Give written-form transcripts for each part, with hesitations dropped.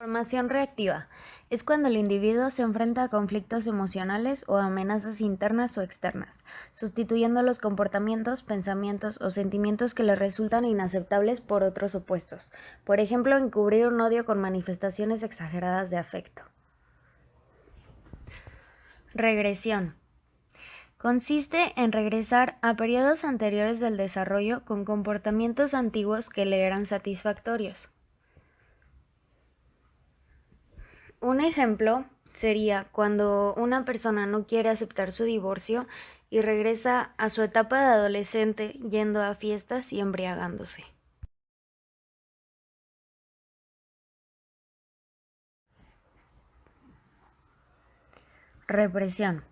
Formación reactiva es cuando el individuo se enfrenta a conflictos emocionales o amenazas internas o externas, sustituyendo los comportamientos, pensamientos o sentimientos que le resultan inaceptables por otros opuestos. Por ejemplo, encubrir un odio con manifestaciones exageradas de afecto. Regresión. Consiste en regresar a periodos anteriores del desarrollo con comportamientos antiguos que le eran satisfactorios. Un ejemplo sería cuando una persona no quiere aceptar su divorcio y regresa a su etapa de adolescente yendo a fiestas y embriagándose. Represión.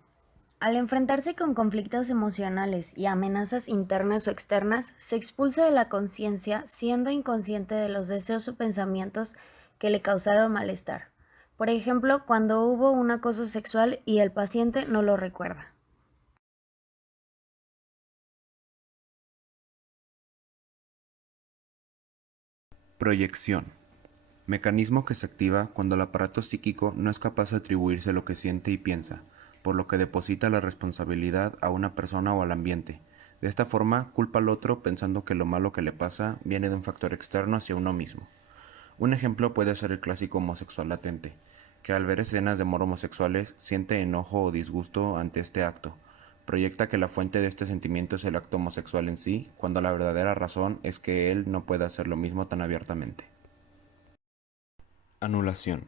Al enfrentarse con conflictos emocionales y amenazas internas o externas, se expulsa de la conciencia siendo inconsciente de los deseos o pensamientos que le causaron malestar. Por ejemplo, cuando hubo un acoso sexual y el paciente no lo recuerda. Proyección. Mecanismo que se activa cuando el aparato psíquico no es capaz de atribuirse lo que siente y piensa, por lo que deposita la responsabilidad a una persona o al ambiente. De esta forma, culpa al otro pensando que lo malo que le pasa viene de un factor externo hacia uno mismo. Un ejemplo puede ser el clásico homosexual latente, que al ver escenas de amor homosexuales siente enojo o disgusto ante este acto. Proyecta que la fuente de este sentimiento es el acto homosexual en sí, cuando la verdadera razón es que él no puede hacer lo mismo tan abiertamente. Anulación.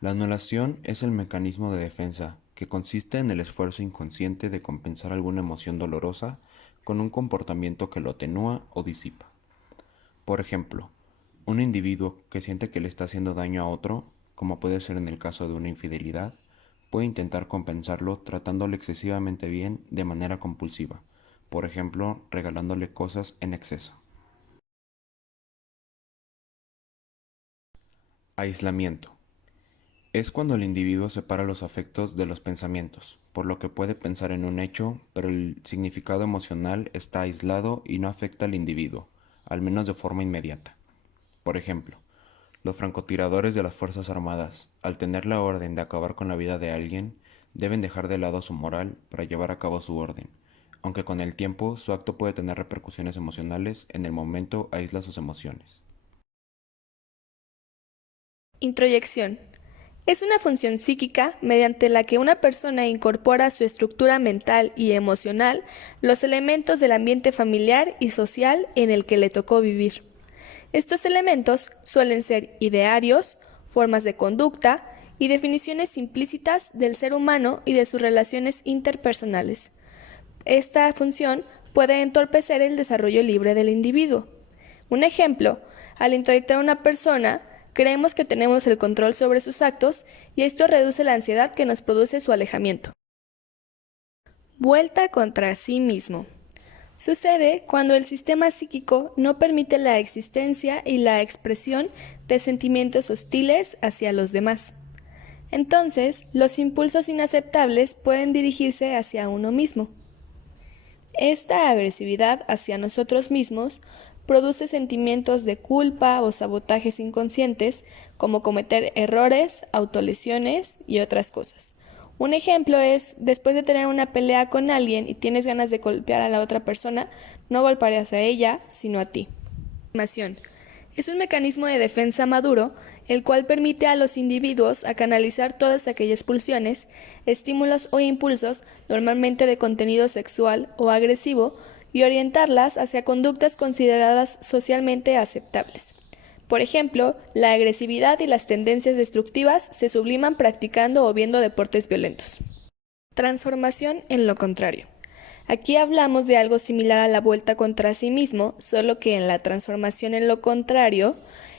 La anulación es el mecanismo de defensa que consiste en el esfuerzo inconsciente de compensar alguna emoción dolorosa con un comportamiento que lo atenúa o disipa. Por ejemplo, un individuo que siente que le está haciendo daño a otro, como puede ser en el caso de una infidelidad, puede intentar compensarlo tratándole excesivamente bien de manera compulsiva, por ejemplo, regalándole cosas en exceso. Aislamiento. Es cuando el individuo separa los afectos de los pensamientos, por lo que puede pensar en un hecho, pero el significado emocional está aislado y no afecta al individuo, al menos de forma inmediata. Por ejemplo, los francotiradores de las Fuerzas Armadas, al tener la orden de acabar con la vida de alguien, deben dejar de lado su moral para llevar a cabo su orden, aunque con el tiempo su acto puede tener repercusiones emocionales, en el momento aísla sus emociones. Introyección. Es una función psíquica mediante la que una persona incorpora a su estructura mental y emocional los elementos del ambiente familiar y social en el que le tocó vivir. Estos elementos suelen ser idearios, formas de conducta y definiciones implícitas del ser humano y de sus relaciones interpersonales. Esta función puede entorpecer el desarrollo libre del individuo. Un ejemplo, al introyectar a una persona, creemos que tenemos el control sobre sus actos y esto reduce la ansiedad que nos produce su alejamiento. Vuelta contra sí mismo. Sucede cuando el sistema psíquico no permite la existencia y la expresión de sentimientos hostiles hacia los demás. Entonces, los impulsos inaceptables pueden dirigirse hacia uno mismo. Esta agresividad hacia nosotros mismos produce sentimientos de culpa o sabotajes inconscientes, como cometer errores, autolesiones y otras cosas. Un ejemplo es, después de tener una pelea con alguien y tienes ganas de golpear a la otra persona, no golpearás a ella, sino a ti. Es un mecanismo de defensa maduro, el cual permite a los individuos a canalizar todas aquellas pulsiones, estímulos o impulsos, normalmente de contenido sexual o agresivo, y orientarlas hacia conductas consideradas socialmente aceptables. Por ejemplo, la agresividad y las tendencias destructivas se subliman practicando o viendo deportes violentos. Transformación en lo contrario. Aquí hablamos de algo similar a la vuelta contra sí mismo, solo que en la transformación en lo contrario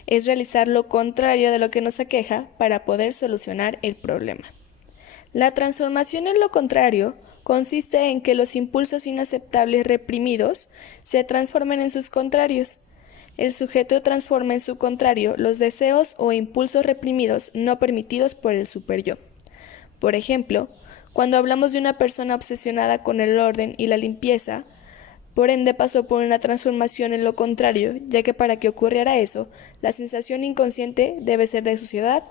es realizar lo contrario de lo que nos aqueja para poder solucionar el problema. La transformación en lo contrario consiste en que los impulsos inaceptables reprimidos se transformen en sus contrarios. El sujeto transforma en su contrario los deseos o impulsos reprimidos no permitidos por el superyo. Por ejemplo, cuando hablamos de una persona obsesionada con el orden y la limpieza, Por ende pasó por una transformación en lo contrario, ya que para que ocurriera eso, la sensación inconsciente debe ser de suciedad